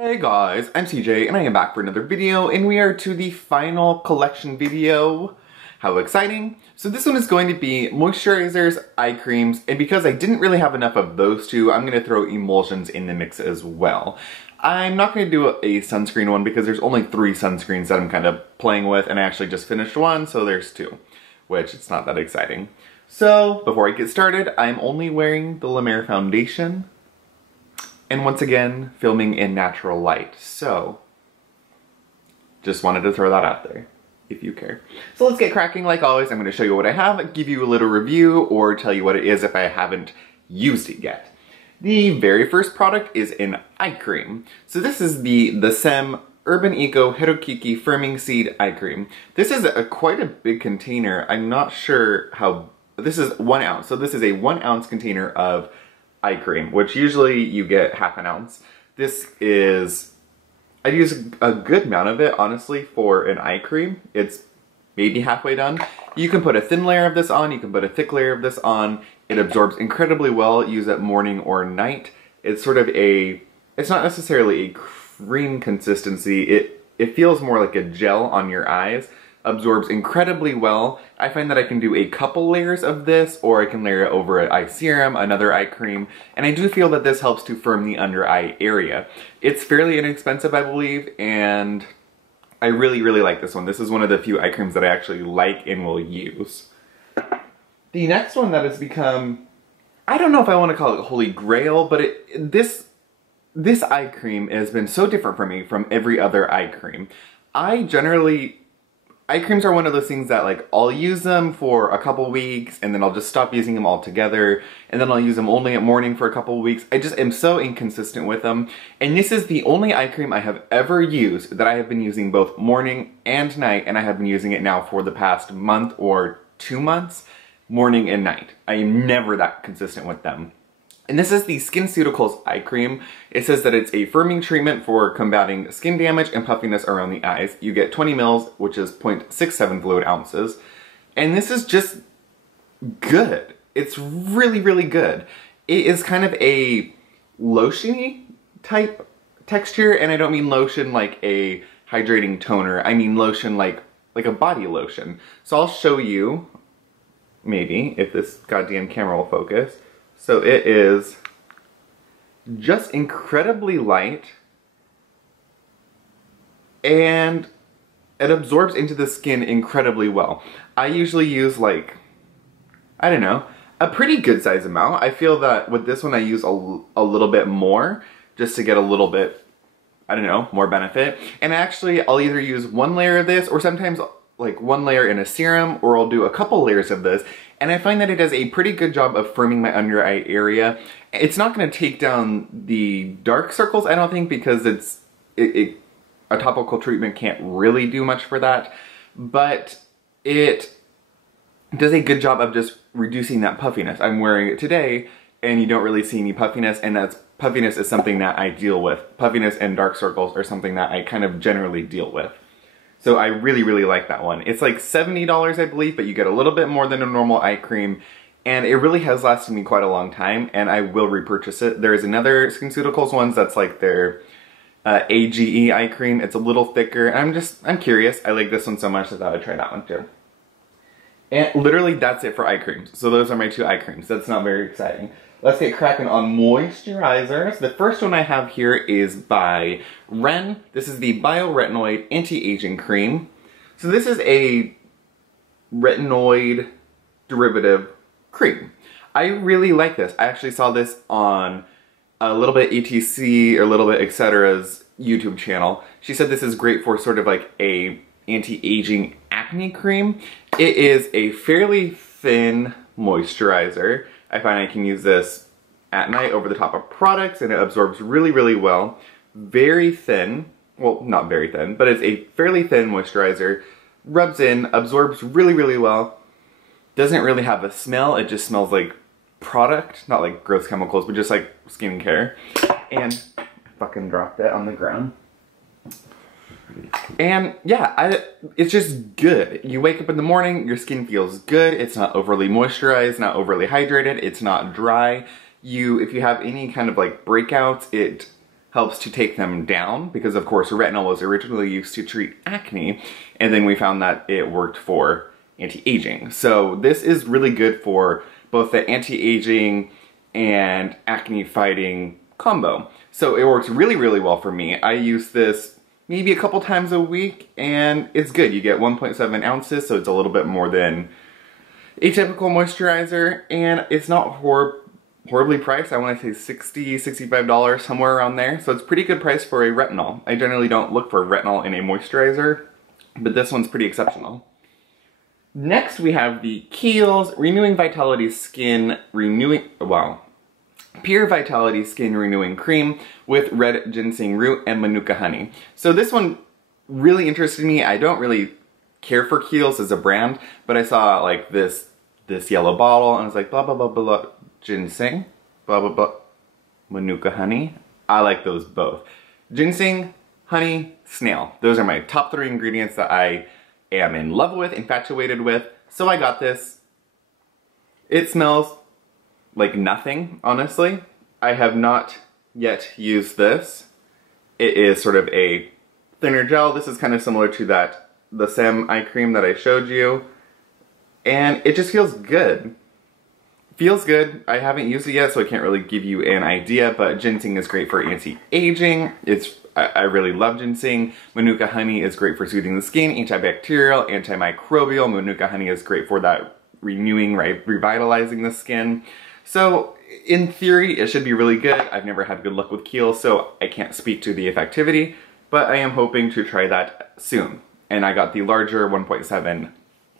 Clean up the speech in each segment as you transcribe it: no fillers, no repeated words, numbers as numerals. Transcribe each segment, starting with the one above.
Hey guys, I'm CJ and I am back for another video, and we are to the final collection video. How exciting! So this one is going to be moisturizers, eye creams, and because I didn't really have enough of those two, I'm going to throw emulsions in the mix as well. I'm not going to do a sunscreen one because there's only 3 sunscreens that I'm kind of playing with, and I actually just finished one, so there's 2, which it's not that exciting. So before I get started, I'm only wearing the La Mer foundation. And once again, filming in natural light, so just wanted to throw that out there, if you care. So let's get cracking. Like always, I'm going to show you what I have, give you a little review, or tell you what it is if I haven't used it yet. The very first product is an eye cream. So this is the DECIEM Urban Eco Hirokiki Firming Seed Eye Cream. This is quite a big container. I'm not sure how, this is 1 ounce. So this is a 1 ounce container of eye cream, which usually you get half an ounce. This is, I'd use a good amount of it, honestly, for an eye cream. It's maybe halfway done. You can put a thin layer of this on, you can put a thick layer of this on. It absorbs incredibly well. Use it morning or night. It's sort of a, it's not necessarily a cream consistency. It feels more like a gel on your eyes. Absorbs incredibly well. I find that I can do a couple layers of this, or I can layer it over an eye serum, another eye cream, and I do feel that this helps to firm the under eye area. It's fairly inexpensive, I believe, and I really like this one. This is one of the few eye creams that I actually like and will use. The next one that has become, I don't know if I want to call it holy grail, but this eye cream has been so different for me from every other eye cream. Eye creams are one of those things that, like, I'll use them for a couple weeks and then I'll just stop using them altogether, and then I'll use them only at morning for a couple weeks. I just am so inconsistent with them, and this is the only eye cream I have ever used that I have been using both morning and night, and I have been using it now for the past month or 2 months, morning and night. I am never that consistent with them. And this is the SkinCeuticals eye cream. It says that it's a firming treatment for combating skin damage and puffiness around the eyes. You get 20 mils, which is 0.67 fluid ounces. And this is just good. It's really good. It is kind of a lotion-y type texture, and I don't mean lotion like a hydrating toner. I mean lotion like a body lotion. So I'll show you, maybe, if this goddamn camera will focus. So it is just incredibly light, and it absorbs into the skin incredibly well. I usually use, like, I don't know, a pretty good size amount. I feel that with this one I use a little bit more just to get a little bit, I don't know, more benefit. And actually I'll either use 1 layer of this, or sometimes like 1 layer in a serum, or I'll do a couple layers of this, and I find that it does a pretty good job of firming my under eye area. It's not going to take down the dark circles, I don't think, because a topical treatment can't really do much for that, but it does a good job of just reducing that puffiness. I'm wearing it today, and you don't really see any puffiness, and puffiness is something that I deal with. Puffiness and dark circles are something that I kind of generally deal with. So I really like that one. It's like $70, I believe, but you get a little bit more than a normal eye cream, and it really has lasted me quite a long time, and I will repurchase it. There is another SkinCeuticals ones that's like their AGE eye cream. It's a little thicker, and I'm curious. I like this one so much that I would try that one too. And literally that's it for eye creams. So those are my 2 eye creams. That's not very exciting. Let's get cracking on moisturizers. The first one I have here is by Ren. This is the Bioretinoid Anti-Aging Cream. So this is a retinoid derivative cream. I really like this. I actually saw this on a little bit ETC or a little bit Etc's YouTube channel. She said this is great for sort of like a anti-aging acne cream. It is a fairly thin moisturizer. I find I can use this at night over the top of products, and it absorbs really well. Very thin, well, not very thin, but it's a fairly thin moisturizer. Rubs in, absorbs really well. Doesn't really have a smell, it just smells like product, not like gross chemicals, but just like skincare. And I fucking dropped it on the ground. And yeah, it's just good. You wake up in the morning, your skin feels good. It's not overly moisturized, not overly hydrated. It's not dry. If you have any kind of like breakouts, it helps to take them down, because of course retinol was originally used to treat acne, and then we found that it worked for anti-aging. So this is really good for both the anti-aging and acne fighting combo. So it works really, really well for me. I use this maybe a couple times a week, and it's good. You get 1.7 ounces, so it's a little bit more than a typical moisturizer, and it's not horribly priced. I want to say $60, $65, somewhere around there. So it's pretty good price for a retinol. I generally don't look for retinol in a moisturizer, but this one's pretty exceptional. Next we have the Kiehl's Renewing Vitality Pure Vitality Skin Renewing Cream with red ginseng root and manuka honey. So this one really interested me. I don't really care for Kiehl's as a brand, but I saw like this yellow bottle and I was like, blah, blah, blah, blah, ginseng, blah, blah, blah, manuka honey. I like those both. Ginseng, honey, snail. Those are my top 3 ingredients that I am in love with, infatuated with. So I got this. It smells like nothing, honestly. I have not yet used this. It is sort of a thinner gel. This is kind of similar to the DECIEM eye cream that I showed you. And it just feels good. Feels good. I haven't used it yet, so I can't really give you an idea, but ginseng is great for anti-aging. I really love ginseng. Manuka honey is great for soothing the skin, antibacterial, antimicrobial. Manuka honey is great for that renewing, revitalizing the skin. So in theory, it should be really good. I've never had good luck with Kiehl's, so I can't speak to the effectivity, but I am hoping to try that soon. And I got the larger 1.7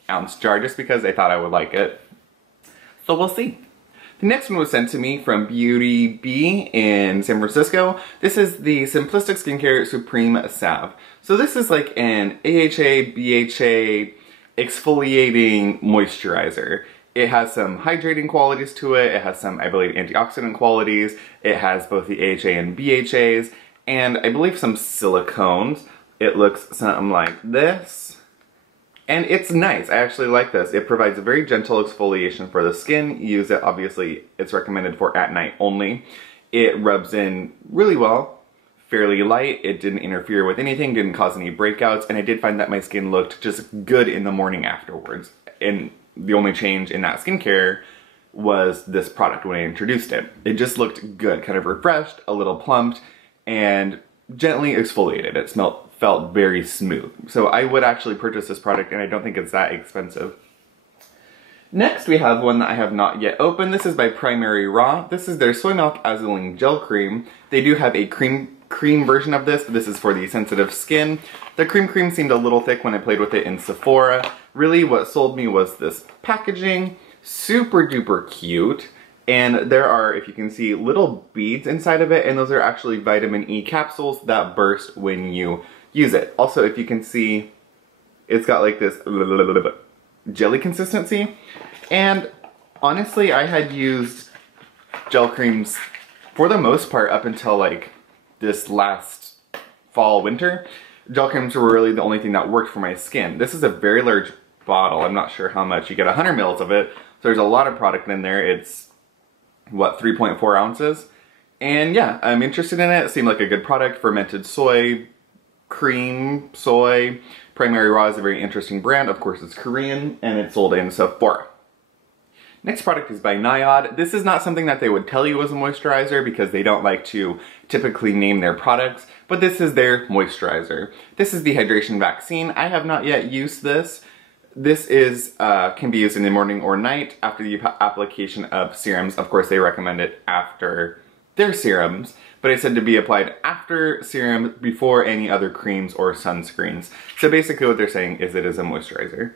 ounce jar just because I thought I would like it. So we'll see. The next one was sent to me from Beauty Bee in San Francisco. This is the Simplistic Skincare Supreme Salve. So this is like an AHA, BHA exfoliating moisturizer. It has some hydrating qualities to it. It has some, I believe, antioxidant qualities. It has both the AHA and BHAs, and I believe some silicones. It looks something like this. And it's nice. I actually like this. It provides a very gentle exfoliation for the skin. You use it, obviously, it's recommended for at night only. It rubs in really well, fairly light. It didn't interfere with anything, didn't cause any breakouts, and I did find that my skin looked just good in the morning afterwards. And the only change in that skincare was this product when I introduced it. It just looked good, kind of refreshed, a little plumped, and gently exfoliated. It felt very smooth. So I would actually purchase this product, and I don't think it's that expensive. Next we have one that I have not yet opened. This is by Primary Raw. This is their Soy Milk Azuling Gel Cream. They do have a cream version of this, but this is for the sensitive skin. The cream seemed a little thick when I played with it in Sephora. Really what sold me was this packaging. Super duper cute. And there are, if you can see, little beads inside of it, and those are actually vitamin E capsules that burst when you use it. Also, if you can see, it's got like this jelly consistency. And honestly, I had used gel creams for the most part up until like this last fall, winter. Gel creams were really the only thing that worked for my skin. This is a very large bottle. I'm not sure how much. You get 100 mils of it. So there's a lot of product in there. It's, what, 3.4 ounces? And yeah, I'm interested in it. It seemed like a good product. Fermented soy cream, soy. Primary Raw is a very interesting brand. Of course, it's Korean, and it's sold in Sephora. Next product is by Nyod. This is not something that they would tell you as a moisturizer because they don't like to typically name their products, but this is their moisturizer. This is the Hydration Vaccine. I have not yet used this. This is can be used in the morning or night after the application of serums. Of course, they recommend it after their serums, but it's said to be applied after serum, before any other creams or sunscreens. So basically what they're saying is it is a moisturizer.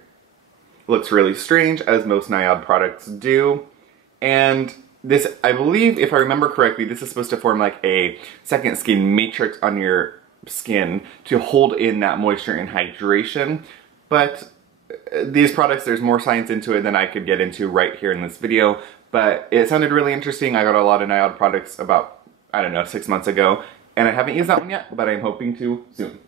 Looks really strange, as most Nyod products do. And this, I believe, if I remember correctly, this is supposed to form like a second skin matrix on your skin to hold in that moisture and hydration. But these products, there's more science into it than I could get into right here in this video. But it sounded really interesting. I got a lot of Nyod products about, I don't know, 6 months ago. And I haven't used that one yet, but I'm hoping to soon.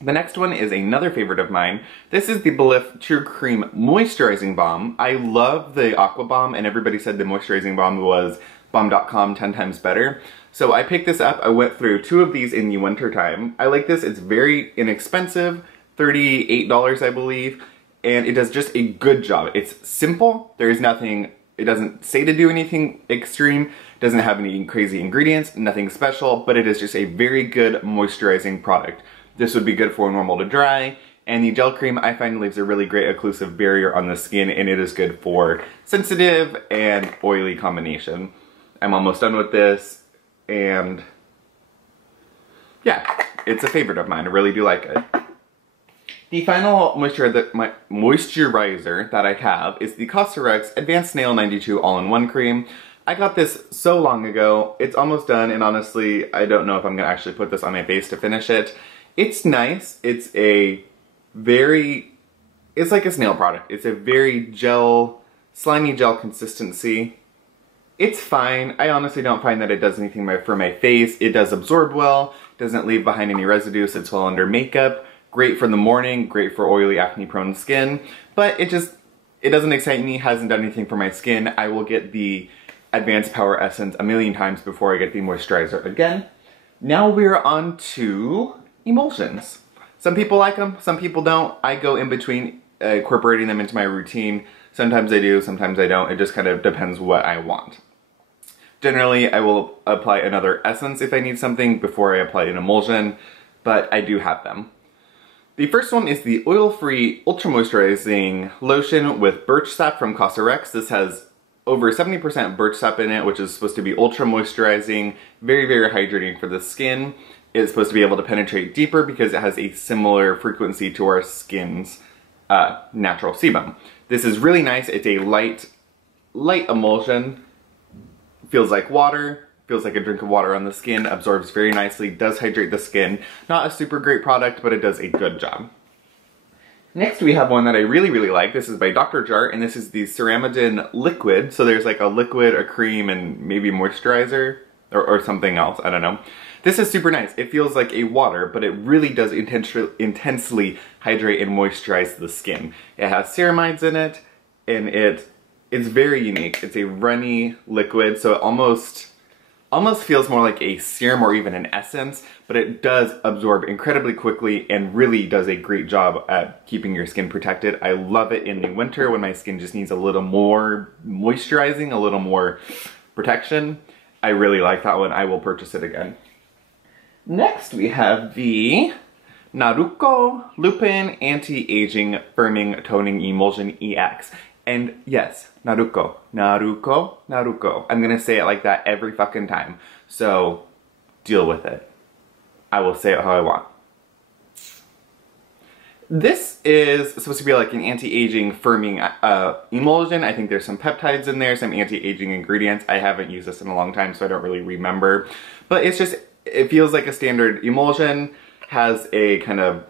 The next one is another favorite of mine. This is the Belif True Cream Moisturizing Balm. I love the Aqua Balm, and everybody said the Moisturizing Balm was Balm.com 10 times better. So I picked this up. I went through 2 of these in the winter time. I like this. It's very inexpensive, $38 I believe, and it does just a good job. It's simple. There is nothing, it doesn't say to do anything extreme, doesn't have any crazy ingredients, nothing special, but it is just a very good moisturizing product. This would be good for normal to dry, and the gel cream I find leaves a really great occlusive barrier on the skin, and it is good for sensitive and oily combination. I'm almost done with this, and yeah, it's a favorite of mine. I really do like it. The final moisturizer that I have is the Cosrx Advanced Nail 92 All-in-One Cream. I got this so long ago. It's almost done, and honestly, I don't know if I'm gonna actually put this on my face to finish it. It's nice. It's a very, it's like a nail product. It's a very gel, slimy gel consistency. It's fine. I honestly don't find that it does anything for my face. It does absorb well, doesn't leave behind any residue, sits well under makeup. Great for the morning, great for oily, acne-prone skin, but it doesn't excite me, hasn't done anything for my skin. I will get the Advanced Power Essence a million times before I get the moisturizer again. Now we're on to emulsions. Some people like them, some people don't. I go in between incorporating them into my routine. Sometimes I do, sometimes I don't. It just kind of depends what I want. Generally, I will apply another essence if I need something before I apply an emulsion, but I do have them. The first one is the oil-free ultra moisturizing lotion with birch sap from Cosrx. This has over 70% birch sap in it, which is supposed to be ultra moisturizing, very, very hydrating for the skin. It's supposed to be able to penetrate deeper because it has a similar frequency to our skin's natural sebum. This is really nice. It's a light emulsion. Feels like water. Feels like a drink of water on the skin, absorbs very nicely, does hydrate the skin. Not a super great product, but it does a good job. Next we have one that I really, really like. This is by Dr. Jart, and this is the Ceramidin Liquid. So there's like a liquid, a cream, and maybe moisturizer, or something else, I don't know. This is super nice. It feels like a water, but it really does intensely hydrate and moisturize the skin. It has ceramides in it, and it's very unique. It's a runny liquid, so it almost feels more like a serum or even an essence, but it does absorb incredibly quickly and really does a great job at keeping your skin protected. I love it in the winter when my skin just needs a little more moisturizing, a little more protection. I really like that one. I will purchase it again. Next we have the Naruko Lupin Anti-Aging Firming Toning Emulsion EX. And yes, Naruko, Naruko, Naruko. I'm gonna say it like that every fucking time. So, deal with it. I will say it how I want. This is supposed to be like an anti-aging firming emulsion. I think there's some peptides in there, some anti-aging ingredients. I haven't used this in a long time, so I don't really remember. But it's just, it feels like a standard emulsion. Has a kind of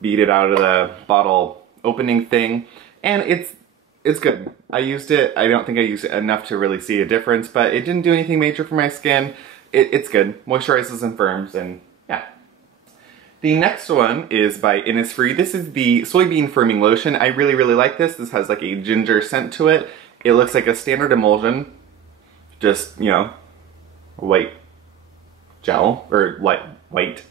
beat it out of the bottle opening thing. And it's good. I used it. I don't think I used it enough to really see a difference, but it didn't do anything major for my skin. It's good. Moisturizes and firms, and yeah. The next one is by Innisfree. This is the Soybean Firming Lotion. I really, really like this. This has like a ginger scent to it. It looks like a standard emulsion. Just, you know, white gel, or white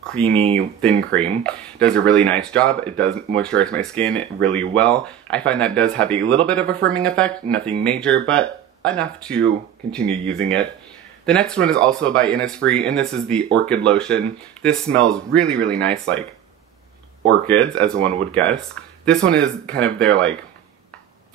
creamy thin cream. Does a really nice job. It does moisturize my skin really well. I find that does have a little bit of a firming effect, nothing major, but enough to continue using it. The next one is also by Innisfree, and this is the Orchid Lotion. This smells really, really nice, like orchids, as one would guess. This one is kind of their like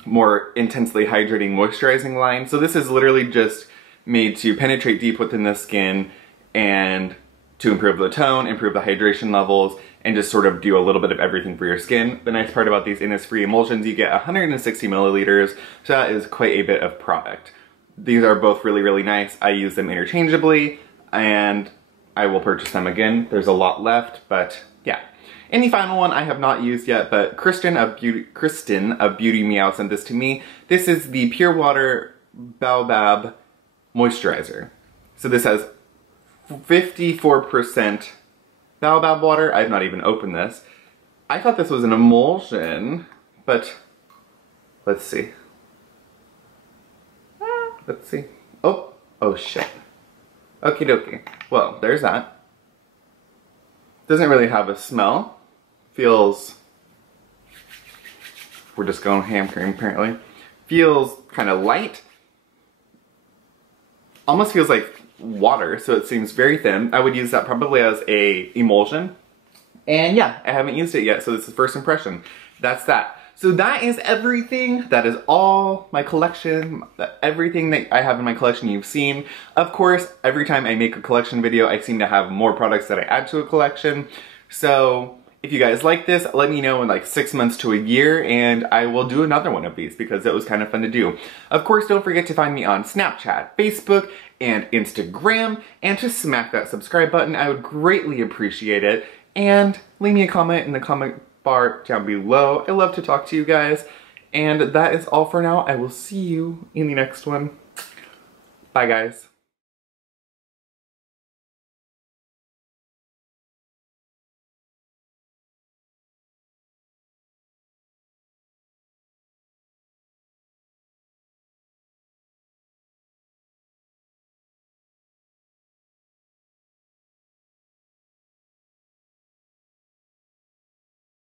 more intensely hydrating moisturizing line. So this is literally just made to penetrate deep within the skin and to improve the tone, improve the hydration levels, and just sort of do a little bit of everything for your skin. The nice part about these Innisfree emulsions, you get 160 milliliters, so that is quite a bit of product. These are both really, really nice. I use them interchangeably, and I will purchase them again. There's a lot left, but yeah. And the final one I have not used yet, but Kristen of Beauty Meow sent this to me. This is the Pure Water Baobab Moisturizer. So this has 54% baobab water. I've not even opened this. I thought this was an emulsion, but let's see. Let's see. Oh, Oh shit. Okie dokie. Well, there's that. Doesn't really have a smell. Feels... We're just going ham cream apparently. Feels kind of light. Almost feels like water, so it seems very thin. I would use that probably as a emulsion. And yeah, I haven't used it yet, so this is first impression. That's that. So that is everything. That is all my collection. Everything that I have in my collection you've seen. Of course, every time I make a collection video, I seem to have more products that I add to a collection. So if you guys like this, let me know in like 6 months to a year and I will do another one of these because it was kind of fun to do. Of course, don't forget to find me on Snapchat, Facebook, and Instagram, and to smack that subscribe button. I would greatly appreciate it. And leave me a comment in the comment bar down below. I love to talk to you guys. And that is all for now. I will see you in the next one. Bye guys.